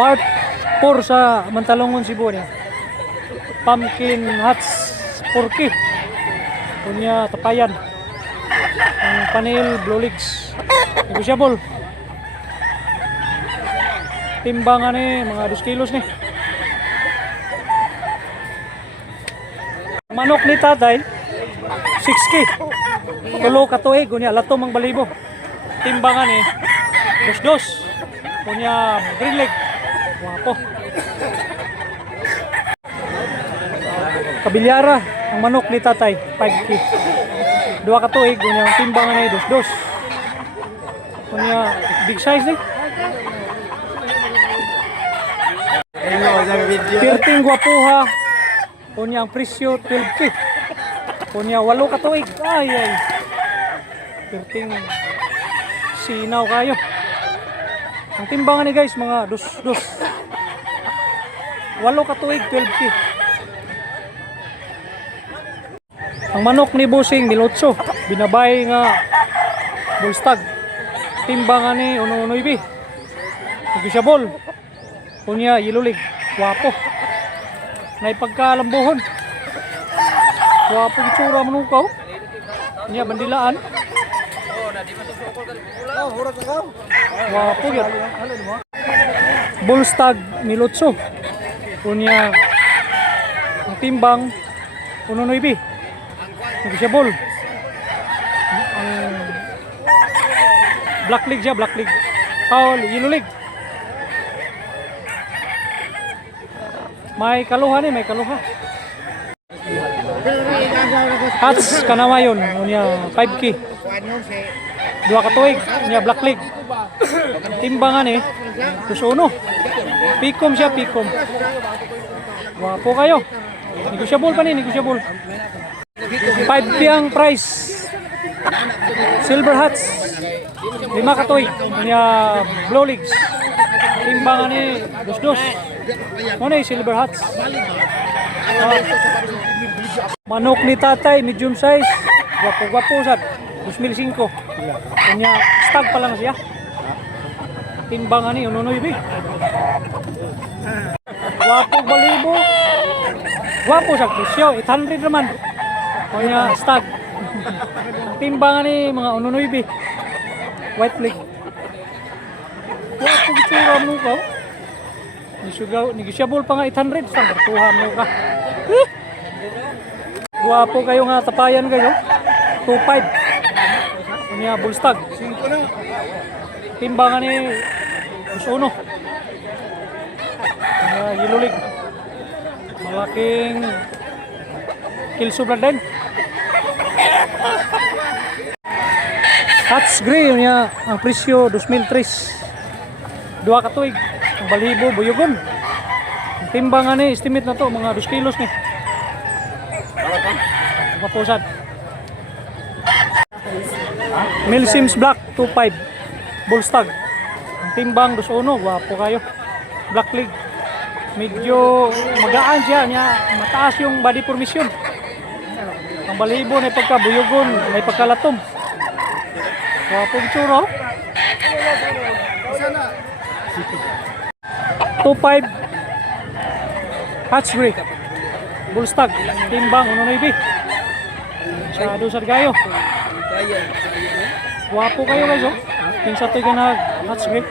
Part 4 sa Mantalongon, Cebu niya. Pumpkin Huts 4K. Punya tapayan. Ang panel Blue Legs. Negotiable. Timbangan ni mga 2 kilos ni. Manok ni tatay 6K. Tulo ka tuig unya lato mang balibo. Timbangan ni dos punya green leg. Wapo. Kabilyara ang manok ni tatay 5K. 2 ka tuig unya timbangan ni dos. Punya big size ni. Pirting Guapuha punya ang presyo 12K. Punya 8 ka tuig. Ay. Pirting sinaw kayo. Ang timbangan ni guys mga dos. 8 ka tuig 12K. Ang manok ni Busing 1,800. Binabay nga bullstag. Timbangan ni uno-unoy bi. Negotiable. Punya yellow leg. Wapo. Nay pagkalambuhon. Wapo itsura mo nukaw. Nya bandilaan. Wapo yun. Bullstag 1,800. Punya ang timbang uno-9. Negotiable. Ang black leg siya, black leg. Yellow leg. May kaluha ni, may kaluha. Hats kanamayon, unya 5K. 2 ka tuig, unya black leg. Timbangan ni, tusuno. Pikom siya, pikom. Wapo kayo. Negotiable pa ni, negotiable. 5K ang price. Silver hats. 5 ka tuig, unya blue legs. Timbangan ni, dos. Ano yung silver hats? Manok ni tatay, medium size. Gwapo sad. 2005. Kanya stag pa lang siya. Timbangan ni, ununoy bi. Gwapo balibo. Gwapo sa presyo, 800 naman. Kanya stag. Timbangan ni mga ununoy bi. White leg. Gwapo itsura mo ko. Negotiable pa nga 800 sa bertuhan mo ka. Guwapo kayo nga tapayan kayo. 2.5. Unya bullstag. Timbangan ni 1. Yellow leg. Malaking kilso blood din. Hats gray unya ang presyo 2,003. 2 ka tuig. Ang balibo, buyogon. Ang timbangan ni, estimate na to, mga 2 kilos ni. Kapusad. Mil Sims Black, 2.5. Bullstag. Ang timbang, 2.1. Wapo kayo. Black leg. Medyo magaan siya. Mataas yung body formation. Ang balibo, may pagkabuyogon, may pagkalatom. Wapo itsura. 2.5 Hatchbury Bullstag timbang 1.9 sa dusad kayo. Wapo kayo guys oh. Pinsa to ka na Hatchbury.